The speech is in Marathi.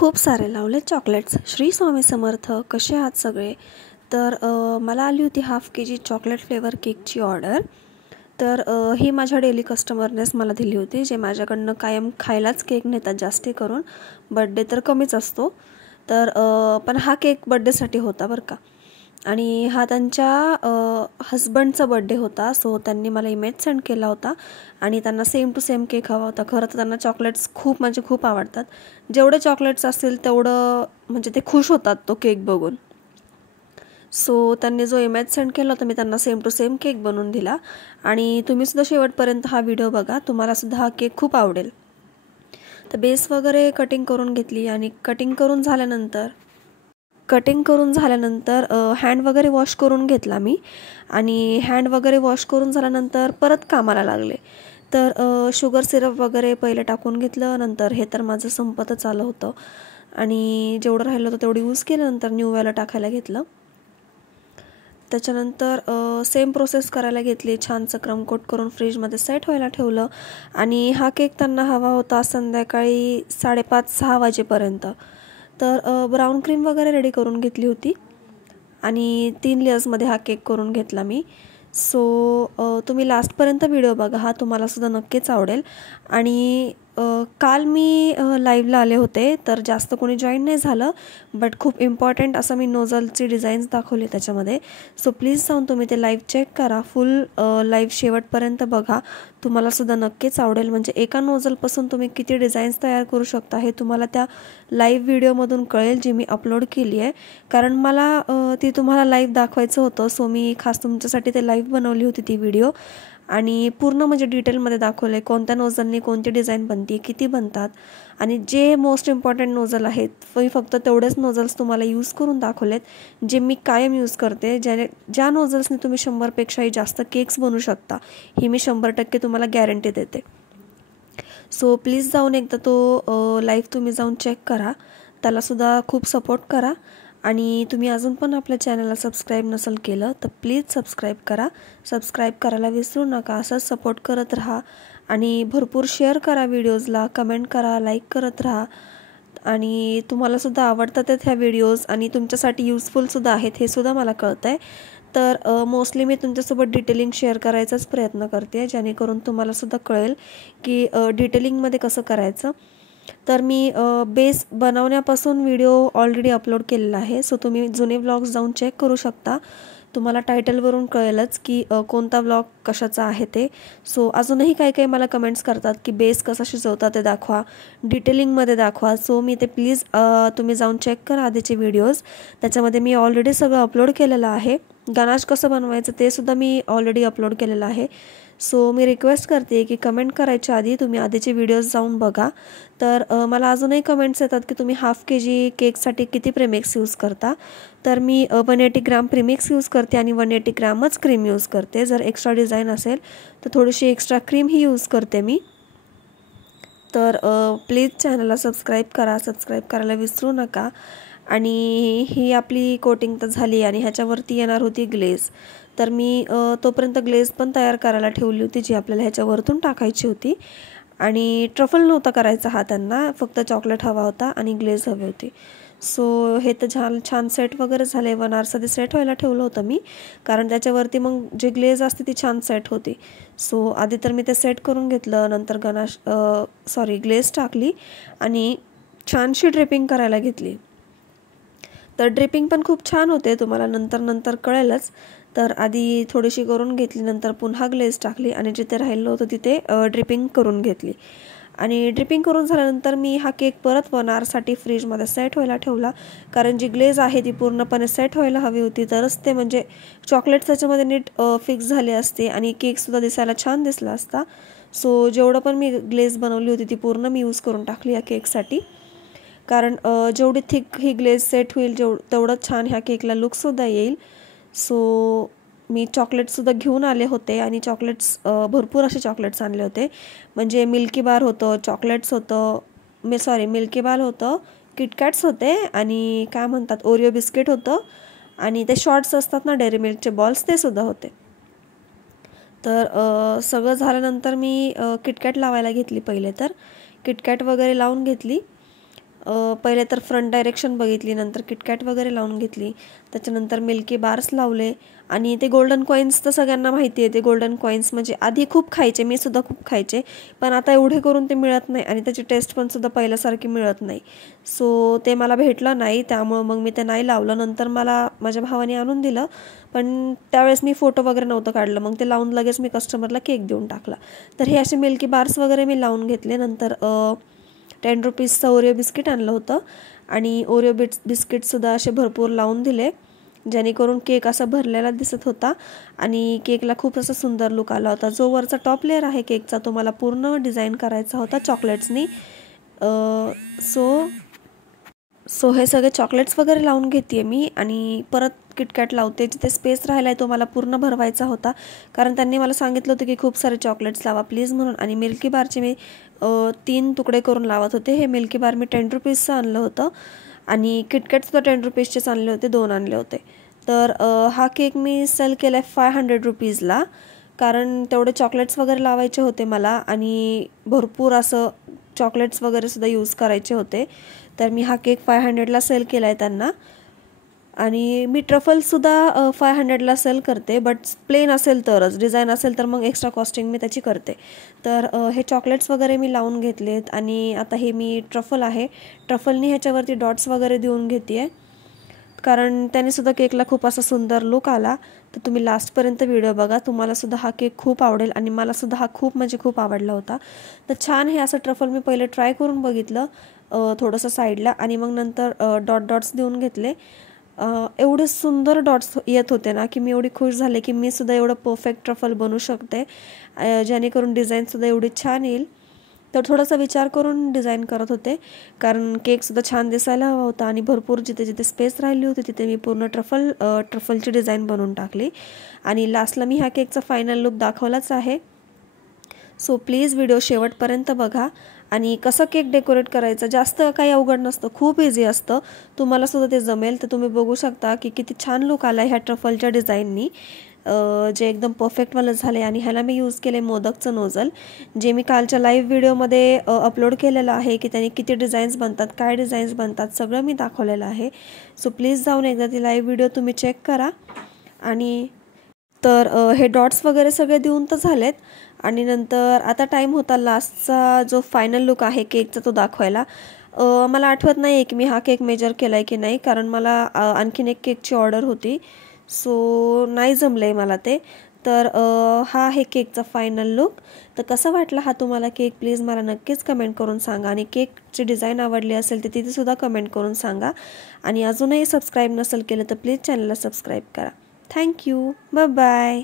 खूप सारे लावले चॉकलेट्स. श्री स्वामी समर्थ. कसे आहात सगळे? तर मला आली होती हाफ KG चॉकलेट फ्लेवर केकची ऑर्डर. तर ही माझ्या डेली कस्टमरनेच मला दिली होती, जे माझ्याकडनं कायम खायलाच केक नेतात जास्ती करून. बड्डे तर कमीच असतो, तर पण हा केक बड्डेसाठी होता बरं का. आणि हा त्यांच्या हस्बंडचा बड्डे होता, सो त्यांनी मला इमेज सेंड केला होता आणि त्यांना सेम टू सेम केक हवा होता. खरं तर त्यांना चॉकलेट्स खूप म्हणजे खूप आवडतात. जेवढे चॉकलेट्स असतील तेवढं म्हणजे ते खुश होतात तो केक बघून. सो त्यांनी जो इमेज सेंड केला होता मी त्यांना सेम टू सेम केक बनवून दिला. आणि तुम्हीसुद्धा शेवटपर्यंत हा व्हिडिओ बघा, तुम्हालासुद्धा हा केक खूप आवडेल. तर बेस वगैरे कटिंग करून घेतली आणि कटिंग करून झाल्यानंतर हँड वगैरे वॉश करून घेतला मी. आणि हँड वगैरे वॉश करून झाल्यानंतर परत कामाला लागले. तर शुगर सिरप वगैरे पहिले टाकून घेतलं. नंतर हे तर माझं संपतच आलं होतं आणि जेवढं राहिलं होतं तेवढं यूज केलं. नंतर न्यूवाला टाकायला घेतलं. त्याच्यानंतर सेम प्रोसेस करायला घेतली. छानसं क्रमकोट करून फ्रीजमध्ये सेट व्हायला ठेवलं. आणि हा केक त्यांना हवा होता संध्याकाळी 5:30-6 वाजेपर्यंत. तर ब्राऊन क्रीम वगैरे रेडी करून घेतली होती आणि 3 लेयर्समध्ये हा केक करून घेतला मी. सो तुम्ही लास्टपर्यंत व्हिडिओ बघा, हा तुम्हालासुद्धा नक्कीच आवडेल. आणि काल मी लाईव्हला आले होते, तर जास्त कोणी जॉईन नाही झालं, बट खूप इम्पॉर्टंट असं मी नोझलची डिझाईन्स दाखवली त्याच्यामध्ये. सो प्लीज जाऊन तुम्ही ते लाईव्ह चेक करा. फुल लाईव्ह शेवटपर्यंत बघा, तुम्हालासुद्धा नक्कीच आवडेल. म्हणजे एका नोझलपासून तुम्ही किती डिझाईन्स तयार करू शकता हे तुम्हाला त्या लाईव्ह व्हिडिओमधून कळेल, जी मी अपलोड केली आहे. कारण मला ती तुम्हाला लाईव्ह दाखवायचं होतं, सो मी खास तुमच्यासाठी ते लाईव्ह बनवली होती ती व्हिडिओ. आणि पूर्ण म्हणजे डिटेलमध्ये दाखवलं आहे कोणत्या नोझलने कोणती डिझाईन बनते, किती बनतात. आणि जे मोस्ट इम्पॉर्टंट नोझल आहेत, मी फक्त तेवढेच नोझल्स तुम्हाला यूज करून दाखवलेत, जे मी कायम यूज करते. ज्या नोझल्सने तुम्ही 100पेक्षाही जास्त केक्स बनवू शकता, ही मी 100% तुम्हाला गॅरंटी देते. सो प्लीज जाऊन एकदा तो लाईव्ह तुम्ही जाऊन चेक करा. त्यालासुद्धा खूप सपोर्ट करा. आणि तुम्ही अजून पण आपल्या चॅनलला सबस्क्राईब नसेल केलं तर प्लीज सबस्क्राईब करा. सबस्क्राईब करायला विसरू नका. असंच सपोर्ट करत राहा आणि भरपूर शेअर करा व्हिडिओजला, कमेंट करा, लाईक करत राहा. आणि तुम्हालासुद्धा आवडतात आहेत ह्या व्हिडिओज आणि तुमच्यासाठी युजफुलसुद्धा आहेत, हे सुद्धा मला कळतं आहे. तर मोस्टली मी तुमच्यासोबत डिटेलिंग शेअर करायचाच प्रयत्न करते, जेणेकरून तुम्हालासुद्धा कळेल की डिटेलिंगमध्ये कसं करायचं. तर मी बेस बनवण्यापासून व्हिडिओ ऑलरेडी अपलोड केलेला आहे, सो तुम्ही जुने व्लॉग्स जाऊन चेक करू शकता. तुम्हाला टायटलवरून कळेलच की कोणता व्लॉग कशाचा आहे ते. सो अजूनही काही मला कमेंट्स करतात की बेस कसा शिजवता ते दाखवा, डिटेलिंगमध्ये दाखवा. सो मी ते प्लीज तुम्ही जाऊन चेक करा आधीचे व्हिडिओज. त्याच्यामध्ये मी ऑलरेडी सगळं अपलोड केलेलं आहे. गनाश कसं बनवायचं ते सुद्धा मी ऑलरेडी अपलोड केलेलं आहे. सो मी रिक्वेस्ट करते की कमेंट करायच्या आधी तुम्ही आधीचे व्हिडिओज जाऊन बघा. तर मला अजूनही कमेंट्स येतात की तुम्ही हाफ KG केकसाठी किती प्रेमिक्स यूज करता. तर मी 180 ग्रॅम प्रीमिक्स यूज करते आणि 180 ग्रॅमच क्रीम यूज करते. जर एक्स्ट्रा डिझाईन असेल तर थोडीशी एक्स्ट्रा क्रीमही यूज करते मी. तर प्लीज चॅनलला सबस्क्राईब करा, सबस्क्राईब करायला विसरू नका. आणि ही आपली कोटिंग तर झाली आणि ह्याच्यावरती येणार होती ग्लेज. तर मी तोपर्यंत ग्लेज पण तयार करायला ठेवली होती, जी आपल्याला ह्याच्यावरतून टाकायची होती. आणि ट्रफल नव्हता करायचा हा त्यांना, फक्त चॉकलेट हवा होता आणि ग्लेज हवी होती. सो हे तर छान सेट वगैरे झाले. 1 hour आधी सेट व्हायला ठेवलं होतं मी, कारण त्याच्यावरती मग जे ग्लेज असते ती छान सेट होती. सो आधी तर मी ते सेट करून घेतलं. नंतर ग्लेज टाकली आणि छानशी ड्रिपिंग करायला घेतली. तर ड्रिपिंग पण खूप छान होते, तुम्हाला नंतर कळेलच. तर आधी थोडीशी करून घेतली, नंतर पुन्हा ग्लेज टाकली आणि जिथे राहिलं होतं तिथे ड्रिपिंग करून घेतली. आणि ड्रिपिंग करून झाल्यानंतर मी हा केक परत 1 hour फ्रीजमध्ये सेट व्हायला ठेवला. कारण जी ग्लेज आहे ती पूर्णपणे सेट व्हायला हवी होती, तरच ते म्हणजे चॉकलेट त्याच्यामध्ये नीट फिक्स झाले असते आणि केकसुद्धा दिसायला छान दिसला असता. सो जेवढं पण मी ग्लेज बनवली होती ती पूर्ण मी यूज करून टाकली या केकसाठी. कारण जेवढी थिक ही ग्लेज सेट होईल तेवढंच छान ह्या केकला लुकसुद्धा येईल. सो मी चॉकलेट्ससुद्धा घेऊन आले होते आणि भरपूर असे चॉकलेट्स आणले होते. म्हणजे मिल्की बार होतं, चॉकलेट्स होतं, मिल्की बार होतं, किटकॅट्स होते आणि काय म्हणतात ओरिओ बिस्किट होतं आणि ते शॉर्ट्स असतात ना डेअरी मिल्कचे बॉल्स, ते सुद्धा होते. तर सगळं झाल्यानंतर मी किटकॅट लावायला घेतली. पहिले तर किटकॅट वगैरे लावून घेतली पहिले तर फ्रंट डायरेक्शन बघितली, नंतर किटकॅट वगैरे लावून घेतली, त्याच्यानंतर मिल्की बार्स लावले. आणि ते गोल्डन कॉईन्स तर सगळ्यांना माहिती आहे. ते गोल्डन कॉईन्स म्हणजे आधी खूप खायचे, मी सुद्धा खूप खायचे, पण आता एवढे करून ते मिळत नाही आणि त्याची टेस्ट पण सुद्धा पहिल्यासारखी मिळत नाही. सो ते मला भेटलं नाही, त्यामुळं मग मी ते नाही लावलं. नंतर मला माझ्या भावाने आणून दिलं, पण त्यावेळेस मी फोटो वगैरे नव्हतं काढलं. मग ते लावून लगेच मी कस्टमरला केक देऊन टाकला. तर हे असे मिल्की बार्स वगैरे मी लावून घेतले. नंतर 10 रुपीजचं ओरिओ बिस्किट आणलं होतं आणि ओरिओ बिस्किटसुद्धा असे भरपूर लावून दिले, जेणेकरून केक असा भरलेला दिसत होता आणि केकला खूप असा सुंदर लुक आला होता. जो वरचा टॉप लेअर आहे केकचा, तो मला पूर्ण डिझाईन करायचा होता चॉकलेट्सनी. सो हे सगळे चॉकलेट्स वगैरे लावून घेते मी आणि परत किटकॅट लावते. जिथे स्पेस राहिला आहे तो मला पूर्ण भरवायचा होता, कारण त्यांनी मला सांगितलं होतं की खूप सारे चॉकलेट्स लावा प्लीज म्हणून. आणि मिल्की बारचे मी 3 तुकडे करून लावत होते. हे मिल्की बार मी 10 रुपीजचं आणलं होतं आणि किटकॅटसुद्धा 10 रुपीजचेच आणले होते, 2 आणले होते. तर हा केक मी सेल केला आहे 500 रुपीजला, कारण तेवढे चॉकलेट्स वगैरे लावायचे होते मला आणि भरपूर असं चॉकलेट्स वगैरे सुद्धा यूज करायचे होते. तर मी हा केक 500ला सेल केला आहे त्यांना. आणि मी ट्रफलसुद्धा 500ला सेल करते, बट प्लेन असेल तरच, डिझाईन असेल तर मग एक्स्ट्रा कॉस्टिंग मी त्याची करते. तर हे चॉकलेट्स वगैरे मी लावून घेतलेत आणि आता हे मी ट्रफल आहे, ट्रफलनी ह्याच्यावरती डॉट्स वगैरे देऊन घेते आहे, कारण त्यानेसुद्धा केकला खूप असा सुंदर लुक आला. तर तुम्ही लास्टपर्यंत व्हिडिओ बघा, तुम्हालासुद्धा हा केक खूप आवडेल आणि मलासुद्धा हा खूप म्हणजे खूप आवडला होता. तर छान हे असं ट्रफल मी पहिले ट्राय करून बघितलं थोडंसं साईडला आणि मग नंतर डॉट्स देऊन घेतले. एवढे सुंदर डॉट्स येत होते ना की मी एवढी खुश झाले की मी सुद्धा एवढं परफेक्ट ट्रफल बनवू शकते, जेणेकरून डिझाईनसुद्धा एवढी छान येईल. तर थोडासा विचार करून डिझाईन करत होते, कारण केकसुद्धा छान दिसायला हवा होता आणि भरपूर जिथे जिथे स्पेस राहिली होती तिथे मी पूर्ण ट्रफलची डिझाईन बनवून टाकली. आणि लास्टला मी ह्या केकचा फायनल लुक दाखवलाच आहे. सो प्लीज व्हिडिओ शेवटपर्यंत बघा. आणि कसं केक डेकोरेट करायचं जास्त काही अवघड नसतं, खूप इझी असतं, तुम्हालासुद्धा ते जमेल. तर तुम्ही बघू शकता की किती छान लुक आला ह्या ट्रफलच्या डिझाईननी, जे एकदम परफेक्टवालं झालं आहे. आणि ह्याला मी यूज केले मोदकचं नोझल, जे मी कालच्या लाईव्ह व्हिडिओमध्ये अपलोड केलेलं आहे की त्याने किती डिझाईन्स बनतात, काय डिझाईन्स बनतात, सगळं मी दाखवलेलं आहे. सो प्लीज जाऊन एकदा ती लाईव्ह व्हिडिओ तुम्ही चेक करा. आणि तर हे डॉट्स वगैरे सगळे देऊन तर झालेत आणि नंतर आता टाईम होता लास्टचा जो फायनल लुक आहे केकचा तो दाखवायला. मला आठवत नाही आहे की मी हा केक मेजर केला आहे की नाही, कारण मला आणखीन एक केकची ऑर्डर होती, सो नाही जमलं आहे मला ते. तर हा आहे केकचा फायनल लुक. तर कसा वाटला हा तुम्हाला केक, प्लीज मला नक्कीच कमेंट करून सांगा. आणि केकची डिझाईन आवडली असेल तर तिथेसुद्धा कमेंट करून सांगा. आणि अजूनही सबस्क्राईब नसेल केलं तर प्लीज चॅनलला सबस्क्राईब करा. Thank you, bye bye.